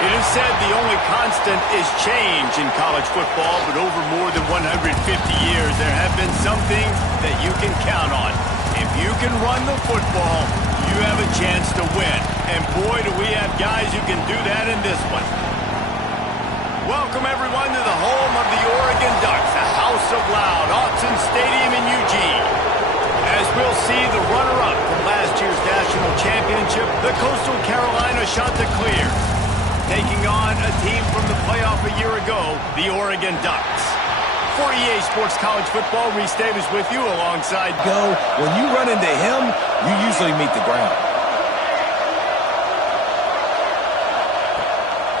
It is said the only constant is change in college football, but over more than 150 years, there have been some things that you can count on. If you can run the football, you have a chance to win. And boy, do we have guys who can do that in this one. Welcome, everyone, to the home of the Oregon Ducks, the House of Loud, Autzen Stadium in Eugene. As we'll see, the runner-up from last year's national championship, the Coastal Carolina Chanticleers, taking on a team from the playoff a year ago, the Oregon Ducks. For EA Sports College Football, Reese Davis with you alongside Go. When you run into him, you usually meet the ground.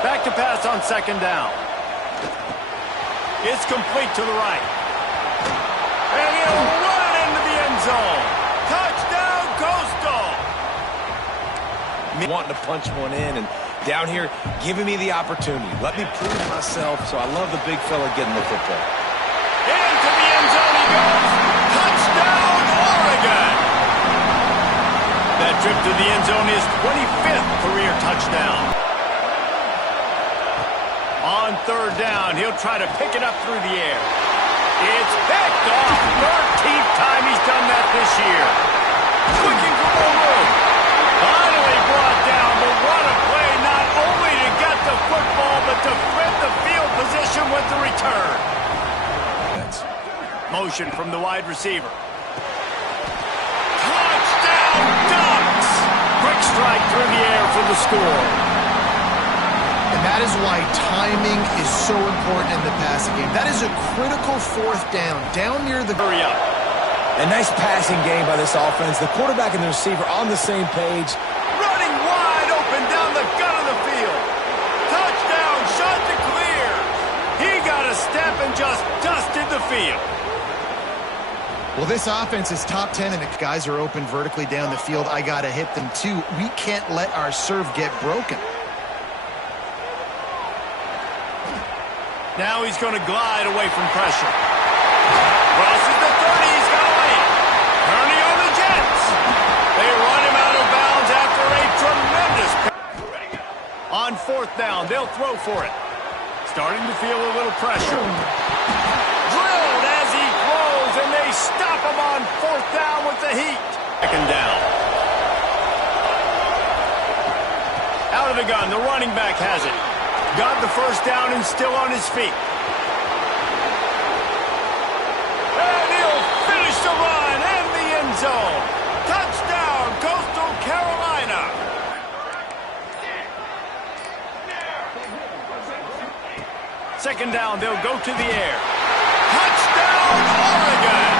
Back to pass on second down. It's complete to the right. And he'll run it into the end zone. Touchdown, Coastal! Wanting to punch one in, and down here, giving me the opportunity. Let me prove myself, so I love the big fella getting the football. Into the end zone he goes. Touchdown, Oregon! That trip to the end zone is 25th career touchdown. On third down, he'll try to pick it up through the air. It's picked off. 13th time he's done that this year. Looking for more room. Finally brought down, but what a play, not only to get the football, but to flip the field position with the return. Motion from the wide receiver. Touchdown, Ducks! Quick strike through the air for the score. And that is why timing is so important in the passing game. That is a critical fourth down, down near the... Hurry up. A nice passing game by this offense. The quarterback and the receiver on the same page. Running wide open down the gut of the field. Touchdown, Chanticleer. He got a step and just dusted the field. Well, this offense is top 10, and the guys are open vertically down the field. I got to hit them, too. We can't let our serve get broken. Now he's going to glide away from pressure. Crosses the 30. He's got a lane. Turning on the Jets. They run him out of bounds after a tremendous... On fourth down, they'll throw for it. Starting to feel a little pressure. Drilled as he throws, and they stop him on fourth down with the heat. Second down. Out of the gun, the running back has it. Got the first down and still on his feet. And he'll finish the run in the end zone. Touchdown, Coastal Carolina. Second down, they'll go to the air. Touchdown, Oregon.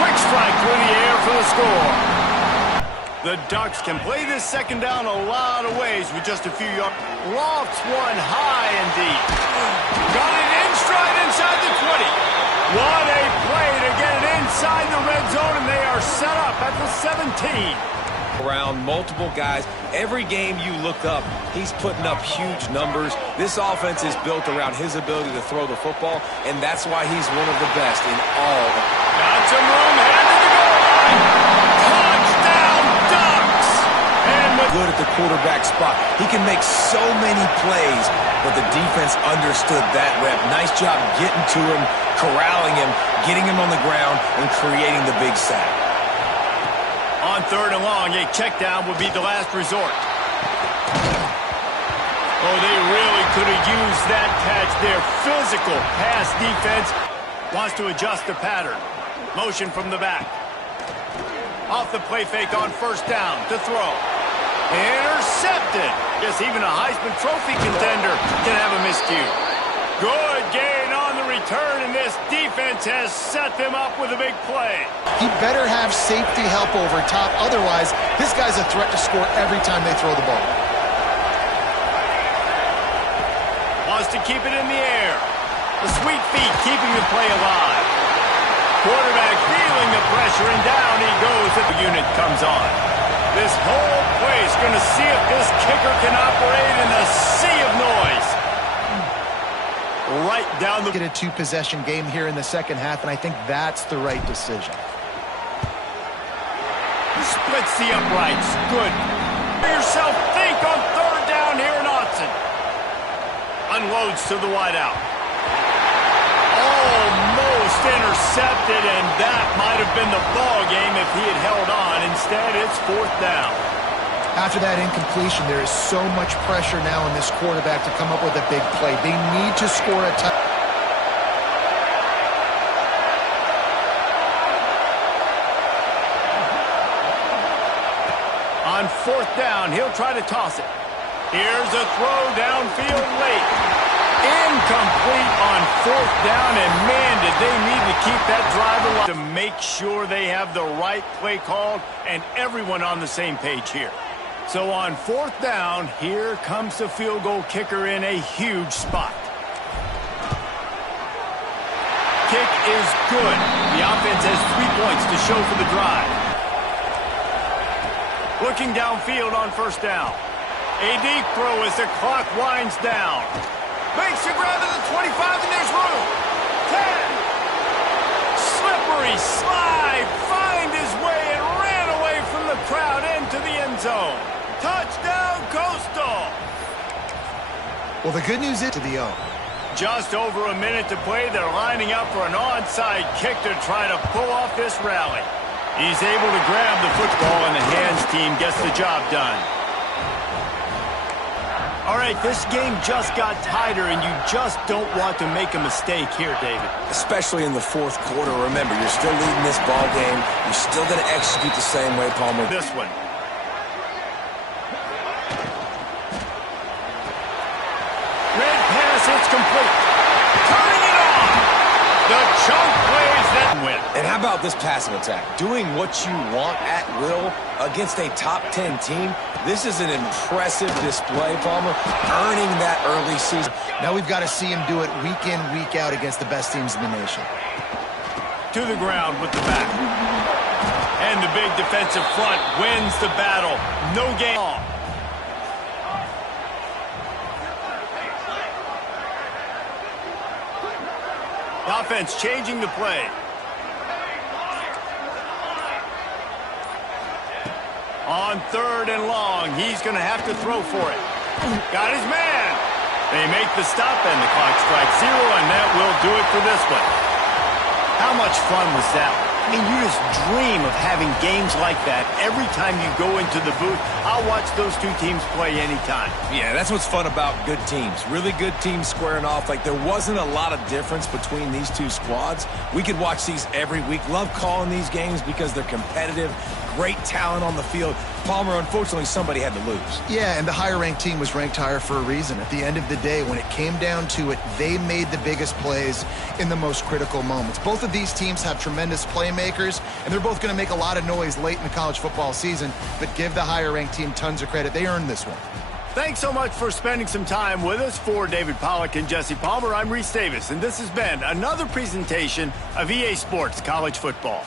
Quick strike through the air for the score. The Ducks can play this second down a lot of ways with just a few yards. Lofts one high and deep. Got it in stride inside the 20. What a play to get it inside the red zone, and they are set up at the 17. Around multiple guys. Every game you look up, he's putting up huge numbers. This offense is built around his ability to throw the football, and that's why he's one of the best in all. Got some room, headed to the goal line. Touchdown, Ducks! And good at the quarterback spot. He can make so many plays, but the defense understood that rep. Nice job getting to him, corralling him, getting him on the ground, and creating the big sack. On third and long, a check down would be the last resort. Oh, they really could have used that catch. Their physical pass defense wants to adjust the pattern. Motion from the back. Off the play fake on first down to throw. Intercepted. Yes, even a Heisman Trophy contender can have a miscue. Good gain on the return, and this defense has set them up with a big play. He better have safety help over top. Otherwise, this guy's a threat to score every time they throw the ball. Wants to keep it in the air. The sweet feet keeping the play alive. Quarterback feeling the pressure, and down he goes as the unit comes on. This whole place going to see if this kicker can operate in a sea of noise. Right down the... Get a two-possession game here in the second half, and I think that's the right decision. Splits the uprights. Good. For yourself, think on third down here in Autzen. Offloads to the wideout. Almost intercepted, and that might have been the ball game if he had held on. Instead, it's 4th down. After that incompletion, there is so much pressure now on this quarterback to come up with a big play. They need to score a touchdown. On 4th down, he'll try to toss it. Here's a throw downfield late. Incomplete on 4th down, and man, did they need to keep that drive alive to make sure they have the right play called and everyone on the same page here. So on 4th down, here comes the field goal kicker in a huge spot. Kick is good. The offense has 3 points to show for the drive. Looking downfield on 1st down. A deep throw as the clock winds down. Makes the grab to the 25, and there's room. 10. Slippery slide. Find his way and ran away from the crowd into the end zone. Touchdown, Coastal. Well, the good news is to the O. Just over a minute to play. They're lining up for an onside kick to try to pull off this rally. He's able to grab the football, and the hands team gets the job done. All right, this game just got tighter, and you just don't want to make a mistake here, David. Especially in the 4th quarter. Remember, you're still leading this ball game. You're still going to execute the same way, Palmer. This one. Red pass, it's complete. Turning it on. The chunk plays that win. And how about this passing attack? Doing what you want at will against a top 10 team. This is an impressive display, Palmer, earning that early season. Now we've got to see him do it week in, week out against the best teams in the nation. To the ground with the back. And the big defensive front wins the battle. No game off. The offense changing the play. On 3rd and long, he's going to have to throw for it. Got his man. They make the stop, and the clock strikes 0, and that will do it for this one. How much fun was that? I mean, you just dream of having games like that every time you go into the booth. I'll watch those two teams play anytime. Yeah, that's what's fun about good teams. Really good teams squaring off. Like, there wasn't a lot of difference between these two squads. We could watch these every week. Love calling these games because they're competitive. Great talent on the field. Palmer, unfortunately, somebody had to lose. Yeah, and the higher-ranked team was ranked higher for a reason. At the end of the day, when it came down to it, they made the biggest plays in the most critical moments. Both of these teams have tremendous playmakers, and they're both going to make a lot of noise late in the college football season, but give the higher-ranked team tons of credit. They earned this one. Thanks so much for spending some time with us. For David Pollack and Jesse Palmer, I'm Reese Davis, and this has been another presentation of EA Sports College Football.